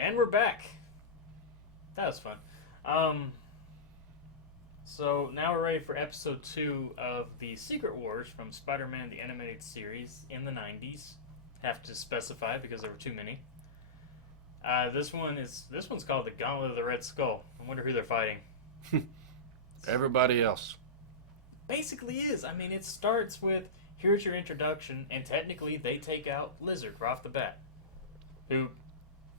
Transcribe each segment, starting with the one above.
And we're back. That was fun. So now we're ready for episode 2 of the Secret Wars from Spider-Man the Animated Series in the 90s. Have to specify because there were too many. This one's called the Gauntlet of the Red Skull. I wonder who they're fighting. Everybody else. Basically is. I mean, it starts with here's your introduction, and technically they take out Lizard right off the bat, who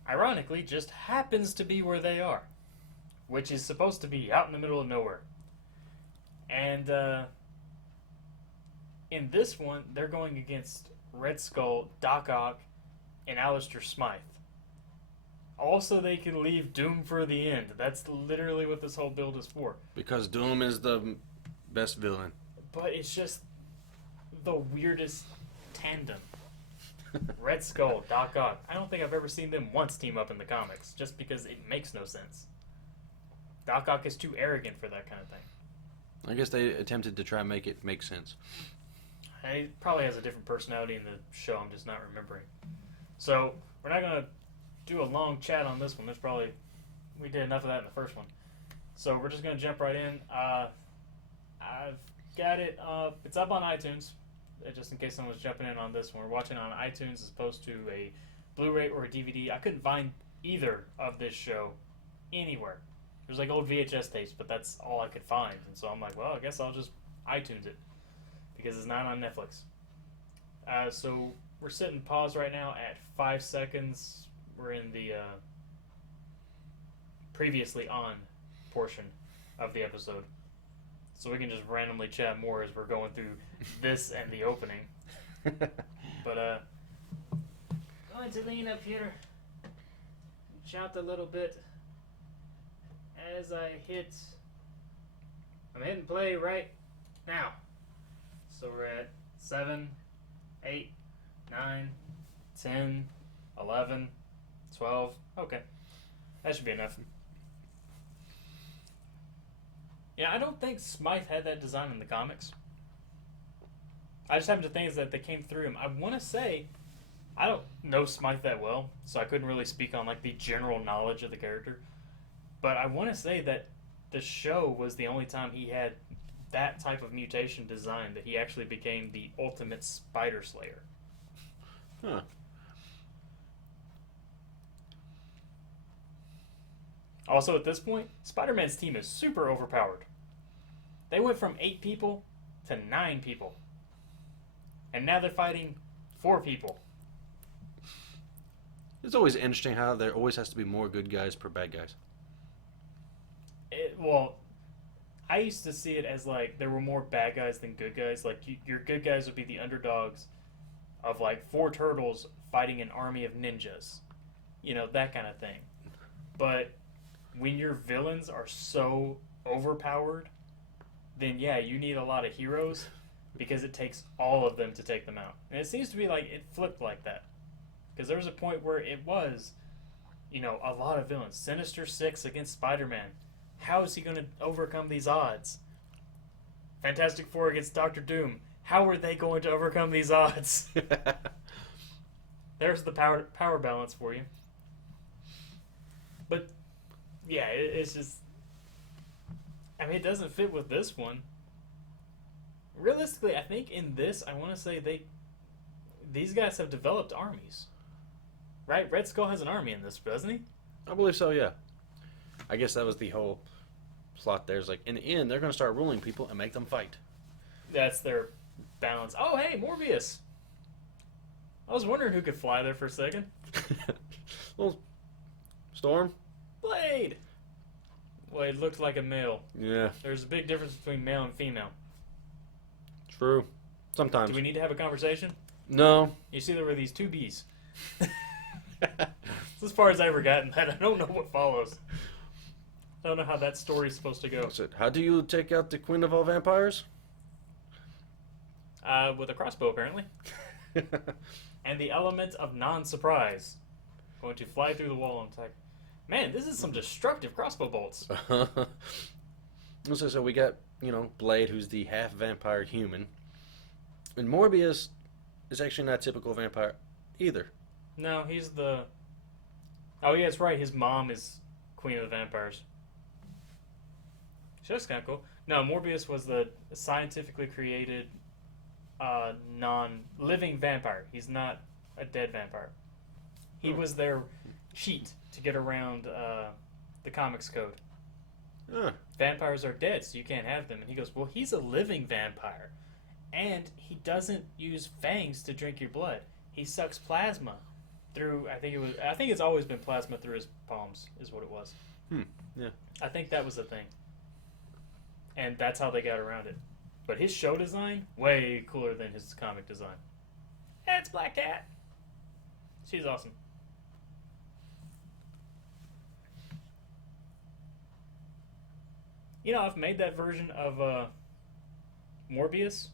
ironically just happens to be where they are, which is supposed to be out in the middle of nowhere. And in this one, they're going against Red Skull, Doc Ock, and Alistair Smythe. Also, they can leave Doom for the end. That's literally what this whole build is for. Because Doom is the best villain. But it's just the weirdest tandem. Red Skull, Doc Ock. I don't think I've ever seen them once team up in the comics, just because it makes no sense. Doc Ock is too arrogant for that kind of thing. I guess they attempted to try and make it make sense. He probably has a different personality in the show, I'm just not remembering. So, we're not going to do a long chat on this one. We did enough of that in the first one. So, we're just going to jump right in. I've got it up. It's up on iTunes, just in case someone's jumping in on this one. We're watching on iTunes as opposed to a Blu-ray or a DVD. I couldn't find either of this show anywhere. There's like old VHS tapes, but that's all I could find. And so I'm like, well, I guess I'll just iTunes it because it's not on Netflix. So we're sitting pause right now at 5 seconds. We're in the previously on portion of the episode. So we can just randomly chat more as we're going through this and the opening. But going to lean up here, shout a little bit as I'm hitting play right now. So we're at 7, 8, 9, 10, 11, 12. Okay, that should be enough. Yeah, I don't think Smythe had that design in the comics. I just happen to think is that they came through him. I want to say, I don't know Smythe that well, so I couldn't really speak on like the general knowledge of the character. But I want to say that the show was the only time he had that type of mutation design, that he actually became the ultimate Spider Slayer. Huh. Also, at this point, Spider-Man's team is super overpowered. They went from 8 people to 9 people. And now they're fighting 4 people. It's always interesting how there always has to be more good guys per bad guys. Well, I used to see it as like there were more bad guys than good guys. Like your good guys would be the underdogs of like 4 turtles fighting an army of ninjas. You know, that kind of thing. But when your villains are so overpowered, then yeah, you need a lot of heroes because it takes all of them to take them out. And it seems to be like it flipped like that. Because there was a point where it was, you know, a lot of villains. Sinister Six against Spider-Man. How is he going to overcome these odds? Fantastic Four against Doctor Doom. How are they going to overcome these odds? There's the power balance for you. But yeah, it's just, I mean, it doesn't fit with this one. Realistically, I think in this, I want to say these guys have developed armies. Right? Red Skull has an army in this, doesn't he? I believe so, yeah. I guess that was the whole plot there. Is like, in the end, they're going to start ruling people and make them fight. That's their balance. Oh, hey, Morbius. I was wondering who could fly there for a second. Well, Storm? Blade! Well, it looked like a male. Yeah. There's a big difference between male and female. True. Sometimes. Do we need to have a conversation? No. You see, there were these 2 bees. It's as far as I ever gotten that. I don't know what follows. I don't know how that story's supposed to go. What's it? How do you take out the queen of all vampires? With a crossbow, apparently. And the element of non-surprise. Going to fly through the wall and attack. Man, this is some destructive crossbow bolts. So we got, Blade, who's the half vampire human. And Morbius is actually not a typical vampire either. No, he's the Oh yeah, that's right. His mom is Queen of the Vampires. So that's kind of cool. No, Morbius was the scientifically created non-living vampire. He's not a dead vampire. He was their cheat to get around the comics code. Vampires are dead, so you can't have them. And he goes, well, he's a living vampire. And he doesn't use fangs to drink your blood. He sucks plasma through, I think it's always been plasma through his palms, is what it was. Yeah. I think that was the thing. And that's how they got around it. But his show design, way cooler than his comic design. It's Black Cat. She's awesome. You know, I've made that version of Morbius,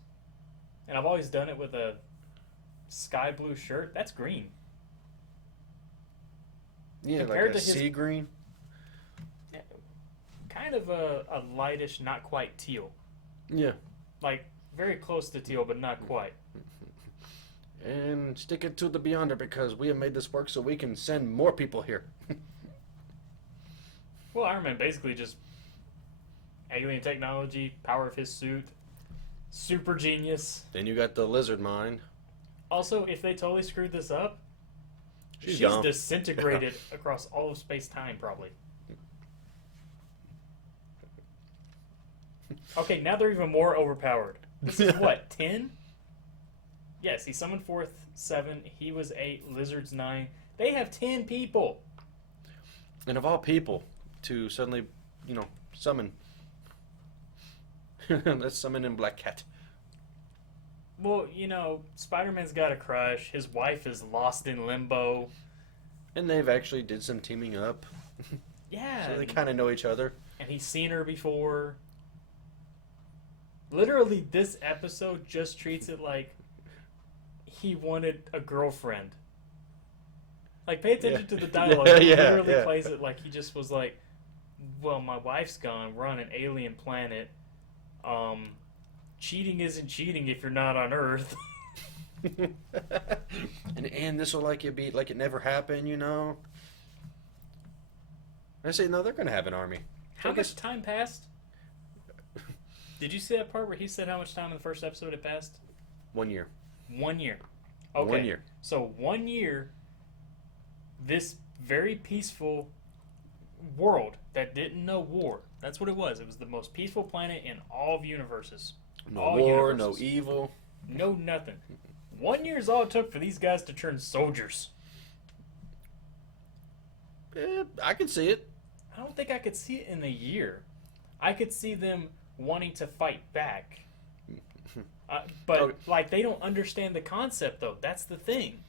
and I've always done it with a sky blue shirt. That's green. Yeah, Compared like a to his- sea green. Kind of a lightish, not quite teal. Yeah. Like, very close to teal, but not quite. And stick it to the Beyonder because we have made this work so we can send more people here. Well, Iron Man basically just alien technology, power of his suit, super genius. Then you got the lizard mind. Also, if they totally screwed this up, she's gone. disintegrated across all of space-time, probably. Okay, now they're even more overpowered. This is what, 10? Yes, he summoned forth 7. He was 8. Lizard's 9. They have 10 people. And of all people, to suddenly, summon. Let's summon in Black Cat. Well, Spider-Man's got a crush. His wife is lost in limbo. And they've actually did some teaming up. Yeah. So they kind of know each other. And he's seen her before. Literally, this episode just treats it like he wanted a girlfriend. Like, pay attention to the dialogue. He literally plays it like he just was like, well, my wife's gone. We're on an alien planet. Cheating isn't cheating if you're not on Earth. and this will like it never happened, I say, no, they're going to have an army. How much time passed? Did you see that part where he said how much time in the first episode had passed? 1 year. 1 year. Okay. 1 year. So 1 year, this very peaceful world that didn't know war. That's what it was. It was the most peaceful planet in all of universes. No all war, universes. no evil. No nothing. 1 year is all it took for these guys to turn soldiers. I can see it. I don't think I could see it in a year. I could see them wanting to fight back. But, Okay. they don't understand the concept, though. That's the thing.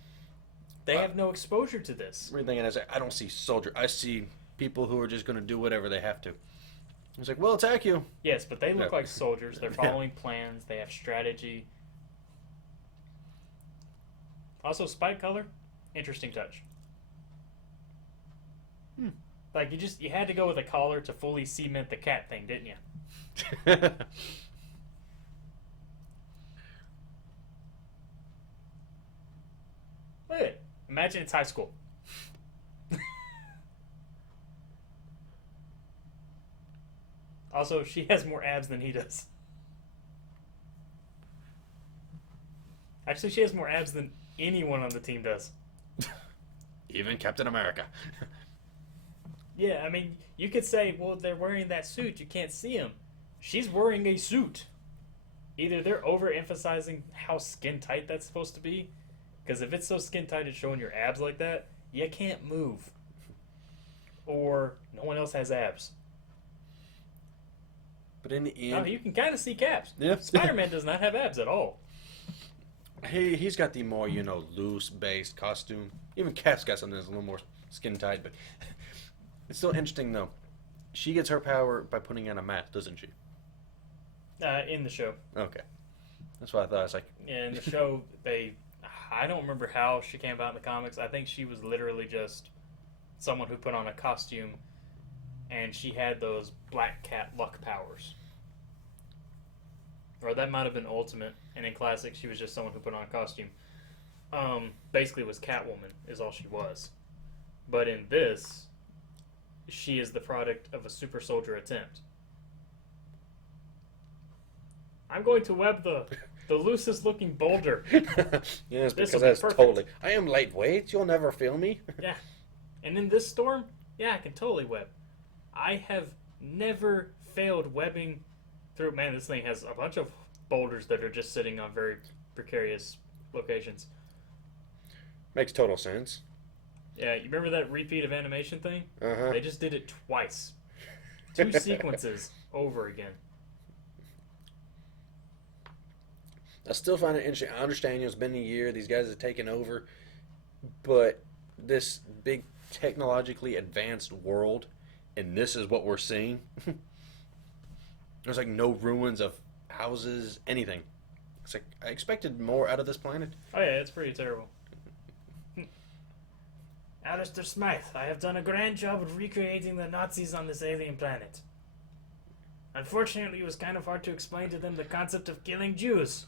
They have no exposure to this. Everything, and I don't see soldier. I see people who are just going to do whatever they have to. It's like, we'll attack you. Yes, but they look No. like soldiers. They're following plans. They have strategy. Also, spike color, interesting touch. Like, you had to go with a collar to fully cement the cat thing, didn't you? Look at it. Imagine it's high school. Also, she has more abs than he does. Actually, she has more abs than anyone on the team does. Even Captain America. Yeah, I mean, you could say, well, they're wearing that suit. You can't see them. She's wearing a suit. Either they're overemphasizing how skin tight that's supposed to be, because if it's so skin tight it's showing your abs like that, you can't move. Or no one else has abs. But in the Now, end, you can kind of see Caps. Yeah. Spider-Man does not have abs at all. he's got the more, loose-based costume. Even Cap's got something that's a little more skin-tight, but it's still interesting, though. She gets her power by putting on a mask, doesn't she? In the show. Okay. That's what I thought. It's like... In the show, I don't remember how she came about in the comics. I think she was literally just someone who put on a costume, and she had those Black Cat luck powers. Or that might have been Ultimate, and in Classic, she was just someone who put on a costume. Basically was Catwoman, is all she was. But in this, she is the product of a super soldier attempt. I'm going to web the loosest looking boulder. Yes, This because will be that's perfect. totally. I am lightweight. You'll never feel me. Yeah. And in this storm, yeah, I can totally web. I have never failed webbing through. Man, this thing has a bunch of boulders that are just sitting on very precarious locations. Makes total sense. Yeah, you remember that repeat of animation thing? Uh-huh. They just did it twice. 2 sequences over again. I still find it interesting. I understand it's been a year. These guys have taken over. But this big technologically advanced world, and this is what we're seeing. There's like no ruins of houses, anything. It's like I expected more out of this planet. Oh yeah, it's pretty terrible. Alistair Smythe, I have done a grand job of recreating the Nazis on this alien planet. Unfortunately, it was kind of hard to explain to them the concept of killing Jews.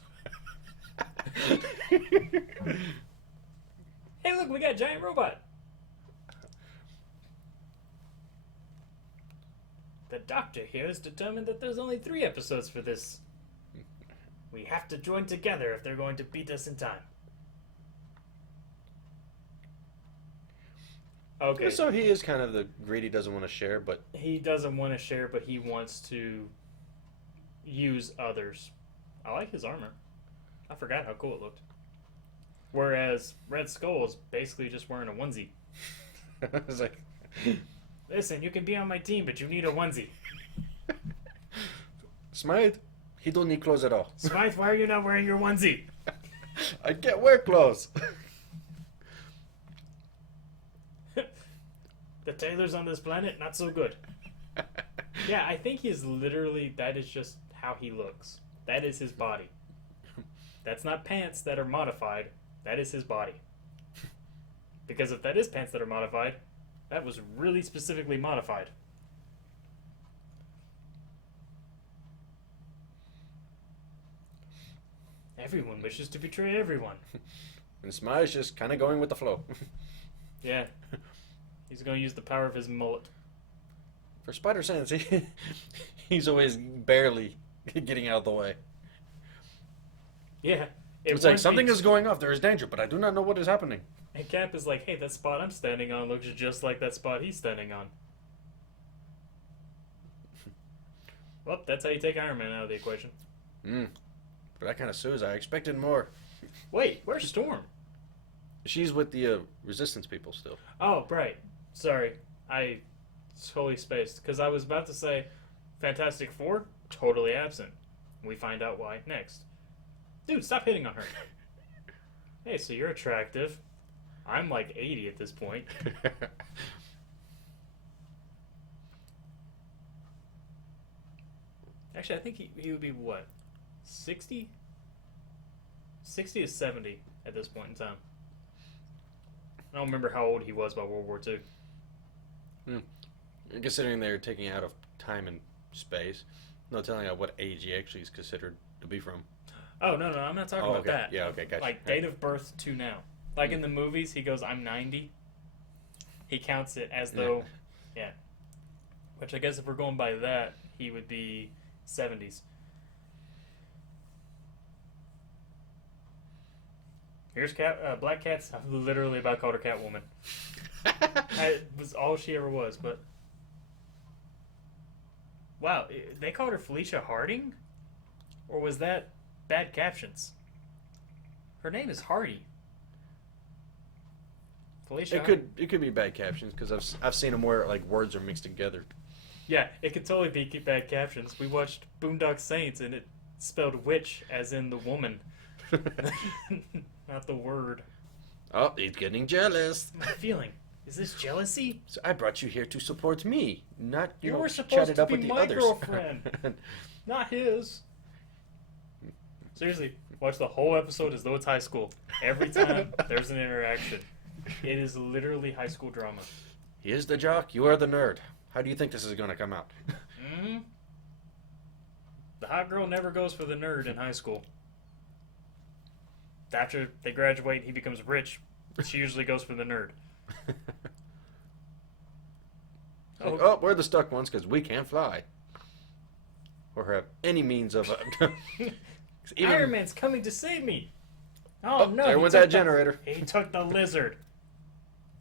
Hey, look, we got a giant robot. The doctor here has determined that there's only 3 episodes for this. We have to join together if they're going to beat us in time. Okay. So he is kind of the greedy, doesn't want to share, but He doesn't want to share, but he wants to use others. I like his armor. I forgot how cool it looked. Whereas Red Skull is basically just wearing a onesie. it's like, Listen, you can be on my team, but you need a onesie. Smythe, he don't need clothes at all. Smythe, why are you not wearing your onesie? I can't wear clothes. The tailors on this planet, not so good. Yeah, I think he's literally, that is just how he looks. That is his body. That's not pants that are modified. That is his body. Because if that is pants that are modified, that was really specifically modified. Everyone wishes to betray everyone. And Smythe's just kind of going with the flow. Yeah. He's going to use the power of his mullet. For Spider Sense, he's always barely getting out of the way. Yeah. It's like something is going off. There is danger, but I do not know what is happening. And Cap is like, hey, that spot I'm standing on looks just like that spot he's standing on. Well, that's how you take Iron Man out of the equation. But that kind of sues. I expected more. Wait, where's Storm? She's with the Resistance people still. Oh, right. Sorry. I totally spaced. Because I was about to say Fantastic Four, totally absent. We find out why next. Dude, stop hitting on her. Hey, so you're attractive. I'm like 80 at this point. Actually, I think he would be what? 60? 60 to 70 at this point in time. I don't remember how old he was by World War II. Considering they're taking out of time and space, no telling out what age he actually is considered to be from. Oh, no, I'm not talking about okay. that. Yeah, okay, gotcha. Like, date of birth to now. Like in the movies, he goes, I'm 90. He counts it as though, yeah. Which I guess if we're going by that, he would be 70s. Here's Black Cat's. I literally about called her Catwoman. That was all she ever was, but wow, they called her Felicia Harding, or was that bad captions? Her name is Hardy. Felicia. It could be bad captions because I've seen them where like words are mixed together. Yeah, it could totally be bad captions. We watched Boondock Saints and it spelled witch as in the woman, not the word. Oh, he's getting jealous. My feeling. Is this jealousy? So I brought you here to support me, not You know, were chat supposed it to up be with the my others. girlfriend, not his. Seriously, watch the whole episode as though it's high school. Every time there's an interaction. It is literally high school drama. He is the jock, you are the nerd. How do you think this is going to come out? Mm-hmm. The hot girl never goes for the nerd in high school. After they graduate and he becomes rich, she usually goes for the nerd. Oh. Like, oh, we're the stuck ones because we can't fly. Or have any means of... Iron Man's coming to save me! Oh, no! There went that generator. He took the lizard.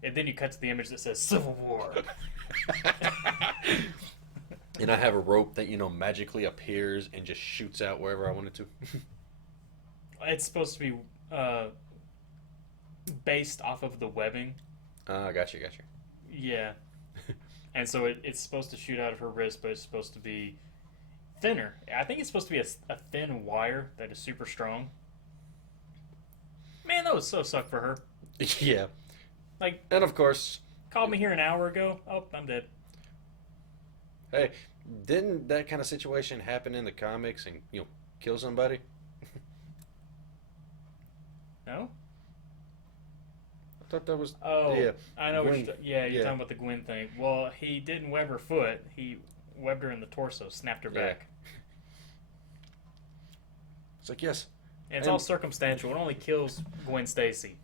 And then you cut to the image that says Civil War. And I have a rope that, magically appears and just shoots out wherever I want it to. It's supposed to be based off of the webbing. Gotcha. Yeah. And so it's supposed to shoot out of her wrist, but it's supposed to be thinner. I think it's supposed to be a thin wire that is super strong. Man, that was so suck for her. Yeah. Like, and of course... Called me here an hour ago. Oh, I'm dead. Hey, didn't that kind of situation happen in the comics and, kill somebody? No? I thought that was... Oh, yeah, I know. Gwen, you're talking about the Gwen thing. Well, he didn't web her foot. He webbed her in the torso, snapped her back. It's like, yes. And it's all circumstantial. It only kills Gwen Stacy.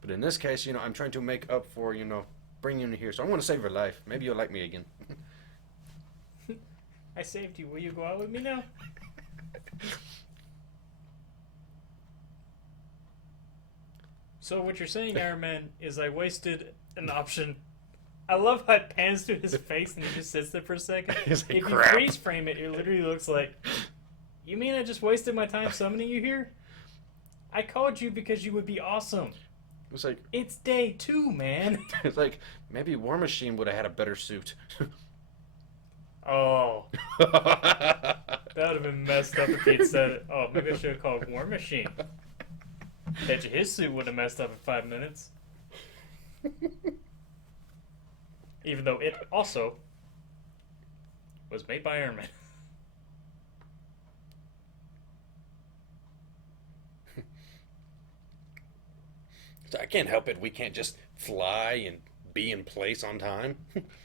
But in this case, I'm trying to make up for, bringing you here. So I'm going to save her life. Maybe you'll like me again. I saved you. Will you go out with me now? So what you're saying, Iron Man, is I wasted an option. I love how it pans to his face and he just sits there for a second. Like, if crap. you freeze frame it, it literally looks like, you mean I just wasted my time summoning you here? I called you because you would be awesome. It's like... It's day 2, man. It's like, maybe War Machine would have had a better suit. Oh. That would have been messed up if he'd said it. Oh, maybe I should have called War Machine. Bet you his suit would have messed up in 5 minutes. Even though it also was made by Iron Man. So I can't help it. We can't just fly and be in place on time.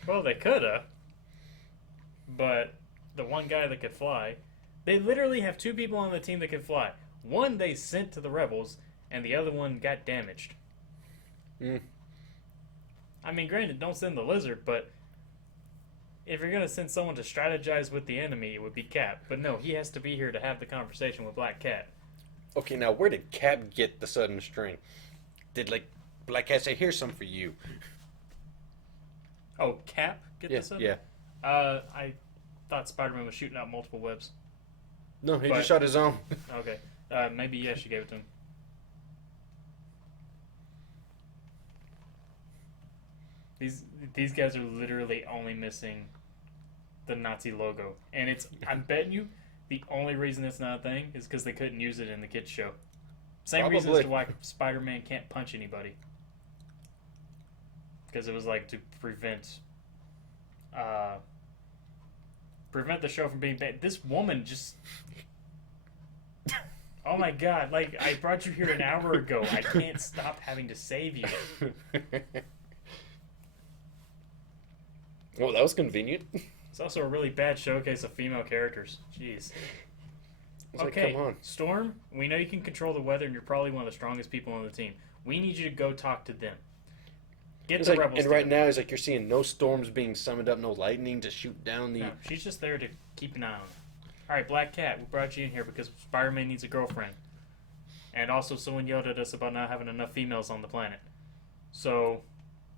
Well, they coulda. But the one guy that could fly, they literally have 2 people on the team that can fly. One they sent to the rebels, and the other one got damaged. I mean, granted, don't send the lizard, but if you're going to send someone to strategize with the enemy, it would be Cap. But no, he has to be here to have the conversation with Black Cat. Okay, now where did Cap get the sudden string? Did, Black Cat say, here's some for you? Oh, Cap get the sudden? Yeah. I thought Spider-Man was shooting out multiple webs. No, he just shot his own. Okay. Maybe, yeah, she gave it to him. These guys are literally only missing the Nazi logo. And it's, I'm betting you, the only reason it's not a thing is because they couldn't use it in the kids' show. Same reason as to why Spider-Man can't punch anybody. Because it was to prevent the show from being bad. This woman just... Oh my god, I brought you here an hour ago. I can't stop having to save you. Well, that was convenient. It's also a really bad showcase of female characters. Jeez. Okay, come on. Storm, we know you can control the weather and you're probably one of the strongest people on the team. We need you to go talk to them. Get the rebels. And right now, it's you're seeing no storms being summoned up, no lightning to shoot down the... No, she's just there to keep an eye on them. Alright, Black Cat, we brought you in here because Spider-Man needs a girlfriend. And also someone yelled at us about not having enough females on the planet. So...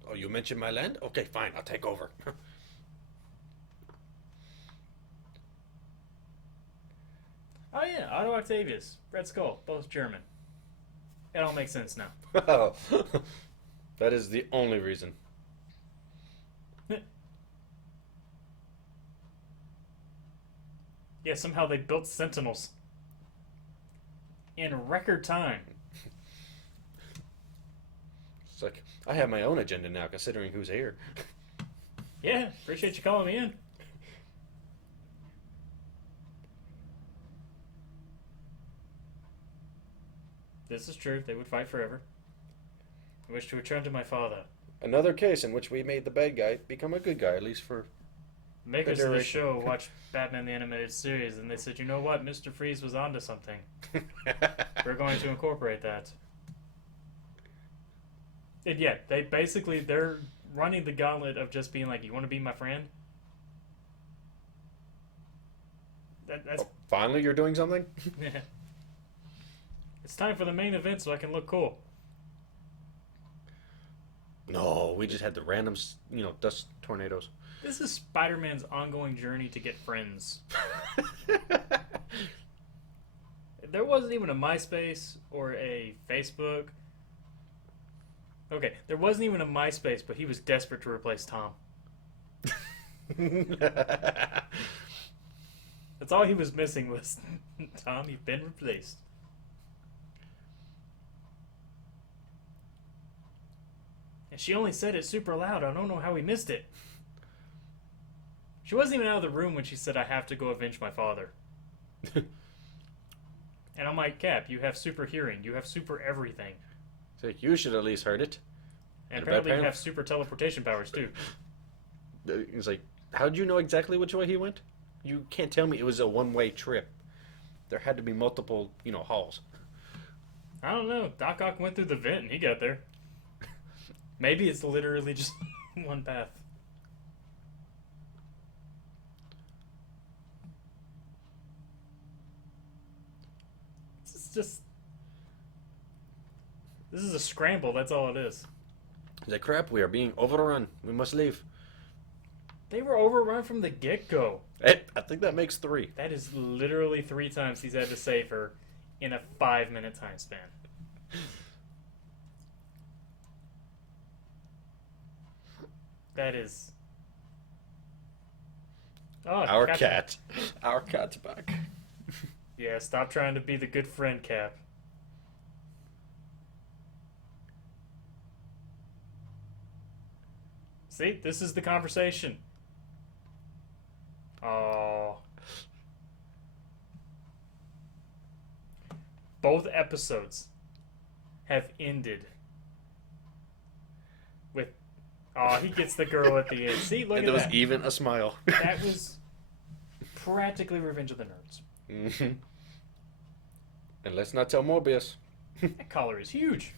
Oh, you mentioned my land? Okay, fine, I'll take over. Oh yeah, Otto Octavius, Red Skull, both German. It all makes sense now. Oh, that is the only reason. Yeah, somehow they built Sentinels. In record time. It's I have my own agenda now, considering who's here. Yeah, appreciate you calling me in. This is true. They would fight forever. I wish to return to my father. Another case in which we made the bad guy become a good guy, at least for... Makers of the show watched Batman the Animated Series, and they said, you know what, Mr. Freeze was onto something. We're going to incorporate that. And yeah, they basically, their running the gauntlet of just being like, you want to be my friend? That's Oh, finally, you're doing something? yeah. It's time for the main event so I can look cool. No, we just had the random, dust tornadoes. This is Spider-Man's ongoing journey to get friends. There wasn't even a MySpace or a Facebook. Okay, there wasn't even a MySpace, but he was desperate to replace Tom. That's all he was missing was, Tom, you've been replaced. And she only said it super loud. I don't know how he missed it. She wasn't even out of the room when she said, I have to go avenge my father. And I'm like, Cap, you have super hearing. You have super everything. So you should at least heard it. And apparently you have super teleportation powers, too. It's like, how did you know exactly which way he went? You can't tell me it was a one-way trip. There had to be multiple, halls. I don't know. Doc Ock went through the vent and he got there. Maybe it's literally just one path. This is a scramble, that's all it is. He's like, crap, we are being overrun. We must leave. They were overrun from the get-go. Hey, I think that makes 3. That is literally 3 times he's had to save her in a 5-minute time span. That is... Oh, Our cat. Our cat's back. Yeah, stop trying to be the good friend, Cap. See, this is the conversation. Oh. Both episodes have ended with, oh, he gets the girl at the end. See, look and at there was that. even a smile. That was practically Revenge of the Nerds. Mm-hmm. And let's not tell Morbius. That collar is huge.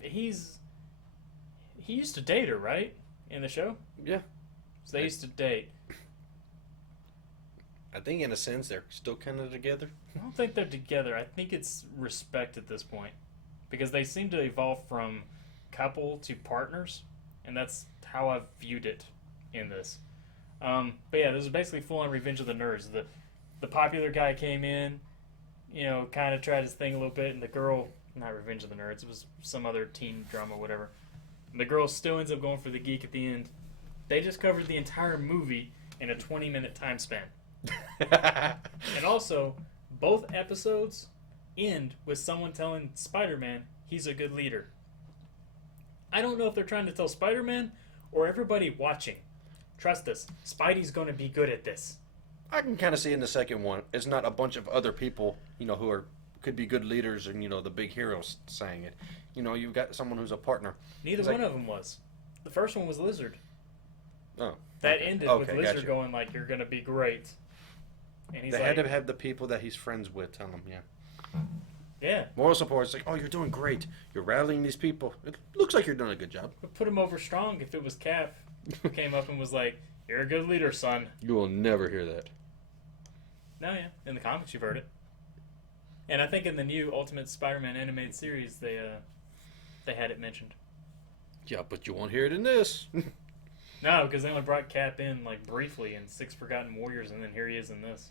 He used to date her, right? In the show? Yeah. So they used to date. I think in a sense they're still kind of together. I don't think they're together. I think it's respect at this point. Because they seem to evolve from couple to partners. And that's how I've viewed it in this. But yeah, this is basically full-on Revenge of the Nerds. The popular guy came in, kind of tried his thing a little bit, and the girl, not Revenge of the Nerds, it was some other teen drama, whatever. And the girl still ends up going for the geek at the end. They just covered the entire movie in a 20-minute time span. And also, both episodes end with someone telling Spider-Man he's a good leader. I don't know if they're trying to tell Spider-Man or everybody watching. Trust us, Spidey's going to be good at this. I can kind of see in the second one, it's not a bunch of other people, who could be good leaders and, the big heroes saying it. You've got someone who's a partner. Neither one of them was. The first one was Lizard. Oh. That ended with Lizard going like, you're going to be great. And he's they had to have the people that he's friends with tell him, yeah. Yeah. Moral support is like, oh, you're doing great. You're rallying these people. It looks like you're doing a good job. But put him over strong if it was Cap who came up and was like, you're a good leader, son. You will never hear that. No, yeah. In the comics, you've heard it. And I think in the new Ultimate Spider-Man animated series, they had it mentioned. Yeah, but you won't hear it in this. No, because they only brought Cap in, like, briefly in 6 Forgotten Warriors, and then here he is in this.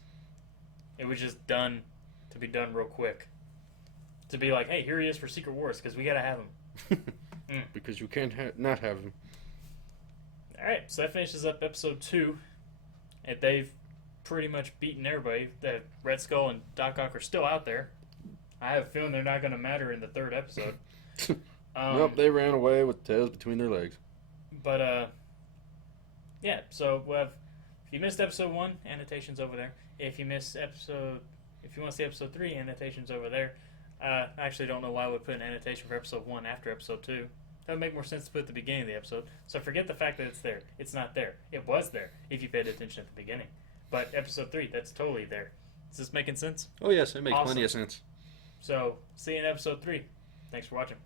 It was just done to be done real quick. To be like, hey, here he is for Secret Wars, because we gotta have him. Because you can't not have him. Alright, so that finishes up episode 2. And they've pretty much beaten everybody. The Red Skull and Doc Ock are still out there. I have a feeling they're not going to matter in the 3rd episode. Nope, they ran away with tails between their legs. But, yeah, so we'll have, if you missed episode 1, annotations over there. If you want to see episode 3, annotations over there. I actually don't know why I would put an annotation for episode 1 after episode 2. That would make more sense to put at the beginning of the episode. So forget the fact that it's there. It's not there. It was there if you paid attention at the beginning. But episode 3, that's totally there. Is this making sense? Oh, yes, it makes Awesome. plenty of sense. So, see you in episode 3. Thanks for watching.